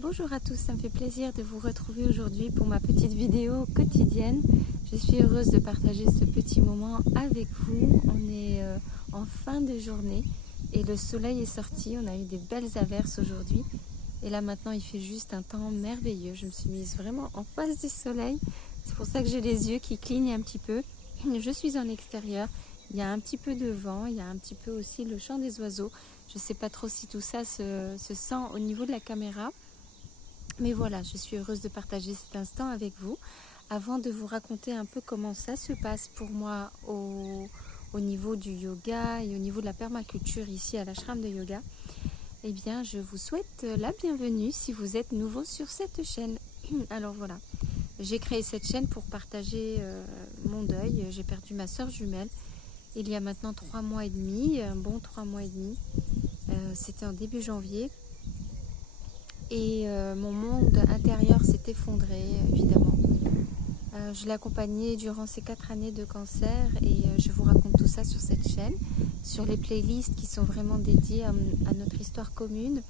Bonjour à tous, ça me fait plaisir de vous retrouver aujourd'hui pour ma petite vidéo quotidienne. Je suis heureuse de partager ce petit moment avec vous. On est en fin de journée et le soleil est sorti. On a eu des belles averses aujourd'hui. Et là maintenant il fait juste un temps merveilleux. Je me suis mise vraiment en face du soleil. C'est pour ça que j'ai les yeux qui clignent un petit peu. Je suis en extérieur. Il y a un petit peu de vent. Il y a un petit peu aussi le chant des oiseaux. Je ne sais pas trop si tout ça se sent au niveau de la caméra. Mais voilà, je suis heureuse de partager cet instant avec vous. Avant de vous raconter un peu comment ça se passe pour moi au niveau du yoga et au niveau de la permaculture ici à l'ashram de yoga, eh bien je vous souhaite la bienvenue si vous êtes nouveau sur cette chaîne. Alors voilà, j'ai créé cette chaîne pour partager mon deuil. J'ai perdu ma soeur jumelle il y a maintenant 3 mois et demi, un bon 3 mois et demi. C'était en début janvier. Et mon monde intérieur s'est effondré, évidemment. Je l'ai accompagnée durant ces 4 années de cancer et je vous raconte tout ça sur cette chaîne, sur les playlists qui sont vraiment dédiées à notre histoire commune.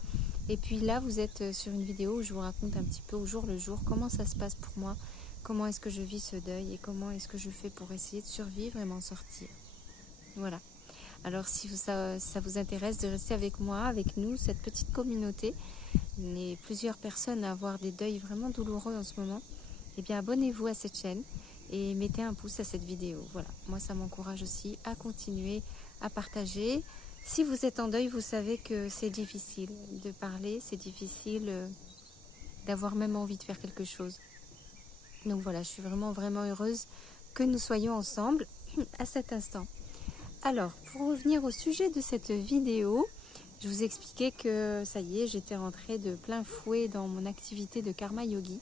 Et puis là, vous êtes sur une vidéo où je vous raconte un petit peu au jour le jour comment ça se passe pour moi, comment est-ce que je vis ce deuil et comment est-ce que je fais pour essayer de survivre et m'en sortir. Voilà. Alors si ça vous intéresse de rester avec moi, avec nous, cette petite communauté, on est plusieurs personnes à avoir des deuils vraiment douloureux en ce moment, eh bien abonnez-vous à cette chaîne et mettez un pouce à cette vidéo. Voilà, moi ça m'encourage aussi à continuer à partager. Si vous êtes en deuil, vous savez que c'est difficile de parler, c'est difficile d'avoir même envie de faire quelque chose. Donc voilà, je suis vraiment heureuse que nous soyons ensemble à cet instant. Alors, pour revenir au sujet de cette vidéo, je vous expliquais que ça y est, j'étais rentrée de plein fouet dans mon activité de karma yogi,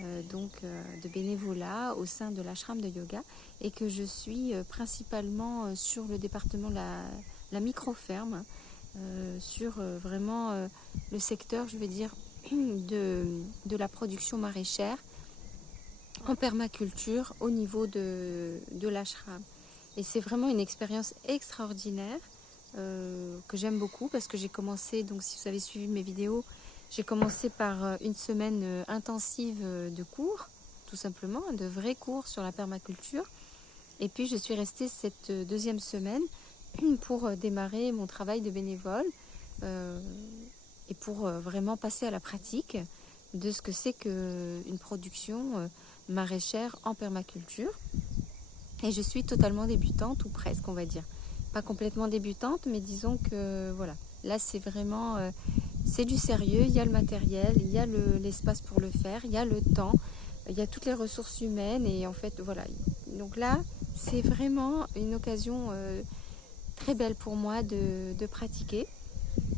de bénévolat au sein de l'ashram de yoga, et que je suis principalement sur le département de la micro-ferme, sur vraiment le secteur, je vais dire, de la production maraîchère en permaculture au niveau de l'ashram. Et c'est vraiment une expérience extraordinaire que j'aime beaucoup parce que j'ai commencé, donc si vous avez suivi mes vidéos, j'ai commencé par une semaine intensive de cours, tout simplement, de vrais cours sur la permaculture. Et puis je suis restée cette deuxième semaine pour démarrer mon travail de bénévole et pour vraiment passer à la pratique de ce que c'est qu'une production maraîchère en permaculture. Et je suis totalement débutante, ou presque on va dire. Pas complètement débutante, mais disons que voilà. Là c'est vraiment, c'est du sérieux, il y a le matériel, il y a l'espace pour le faire, il y a le temps, il y a toutes les ressources humaines et en fait voilà. Donc là c'est vraiment une occasion très belle pour moi de pratiquer.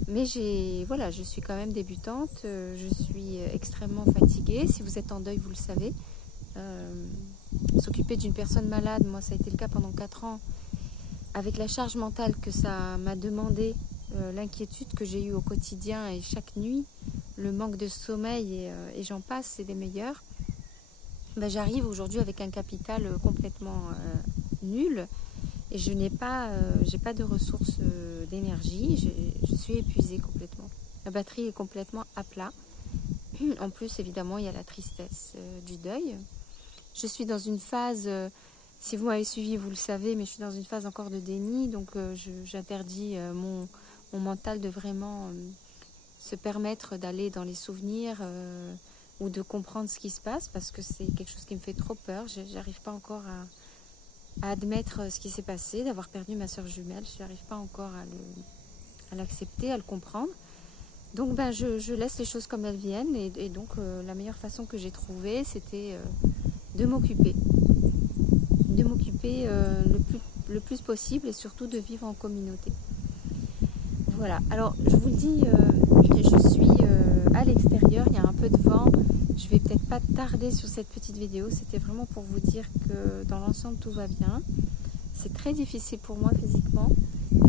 Mais je suis quand même débutante, je suis extrêmement fatiguée. Si vous êtes en deuil, vous le savez. S'occuper d'une personne malade, moi ça a été le cas pendant 4 ans, avec la charge mentale que ça m'a demandé, l'inquiétude que j'ai eue au quotidien et chaque nuit, le manque de sommeil et j'en passe, c'est des meilleurs. Ben, j'arrive aujourd'hui avec un capital complètement nul et je n'ai pas, j'ai pas de ressources d'énergie, je suis épuisée complètement. La batterie est complètement à plat. En plus, évidemment, il y a la tristesse du deuil. Je suis dans une phase, si vous m'avez suivi, vous le savez, mais je suis dans une phase encore de déni, donc j'interdis mon mental de vraiment se permettre d'aller dans les souvenirs ou de comprendre ce qui se passe, parce que c'est quelque chose qui me fait trop peur. J'arrive pas encore à admettre ce qui s'est passé, d'avoir perdu ma soeur jumelle. Je n'arrive pas encore à l'accepter, à le comprendre. Donc ben, je laisse les choses comme elles viennent, et donc la meilleure façon que j'ai trouvée, c'était de m'occuper le plus possible et surtout de vivre en communauté. Voilà, alors je vous le dis, je suis à l'extérieur, il y a un peu de vent, je vais peut-être pas tarder sur cette petite vidéo, c'était vraiment pour vous dire que dans l'ensemble tout va bien. C'est très difficile pour moi physiquement,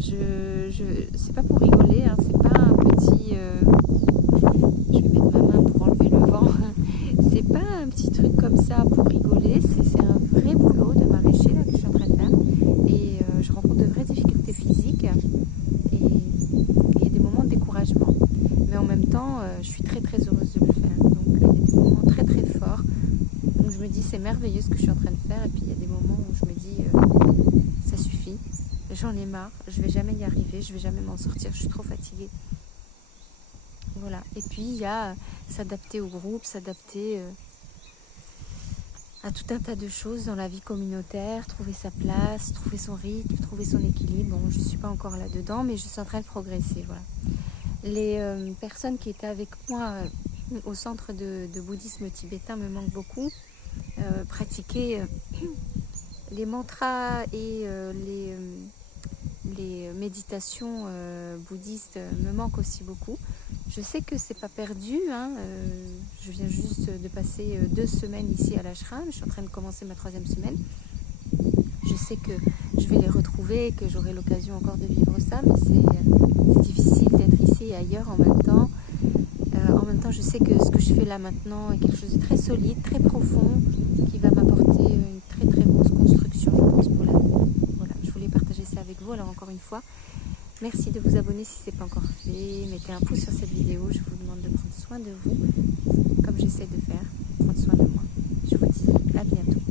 c'est pas pour rigoler, hein, c'est pas un petit... je vais mettre ma main pour enlever le vent. C'est pas un petit truc comme ça pour rigoler, c'est un vrai boulot de maraîcher là, que je suis en train de faire. Et je rencontre de vraies difficultés physiques et des moments de découragement. Mais en même temps, je suis très heureuse de le dis c'est merveilleux ce que je suis en train de faire, et puis il y a des moments où je me dis ça suffit, j'en ai marre, je vais jamais y arriver, je vais jamais m'en sortir, je suis trop fatiguée. Voilà. Et puis il y a s'adapter au groupe, s'adapter à tout un tas de choses dans la vie communautaire, trouver sa place, trouver son rythme, trouver son équilibre. Bon, je ne suis pas encore là-dedans, mais je suis en train de progresser. Voilà. Les personnes qui étaient avec moi au centre de bouddhisme tibétain me manquent beaucoup. Pratiquer les mantras et les méditations bouddhistes me manquent aussi beaucoup. Je sais que c'est pas perdu, hein. Je viens juste de passer 2 semaines ici à l'ashram, je suis en train de commencer ma 3e semaine. Je sais que je vais les retrouver, que j'aurai l'occasion encore de vivre ça, mais c'est difficile d'être ici et ailleurs en même temps. En même temps, je sais que ce que je fais là maintenant est quelque chose de très solide, très profond, qui va m'apporter une très très grosse construction, je pense, pour la vie. Voilà, je voulais partager ça avec vous. Alors encore une fois, merci de vous abonner si ce n'est pas encore fait. Mettez un pouce sur cette vidéo. Je vous demande de prendre soin de vous, comme j'essaie de faire. Prendre soin de moi. Je vous dis à bientôt.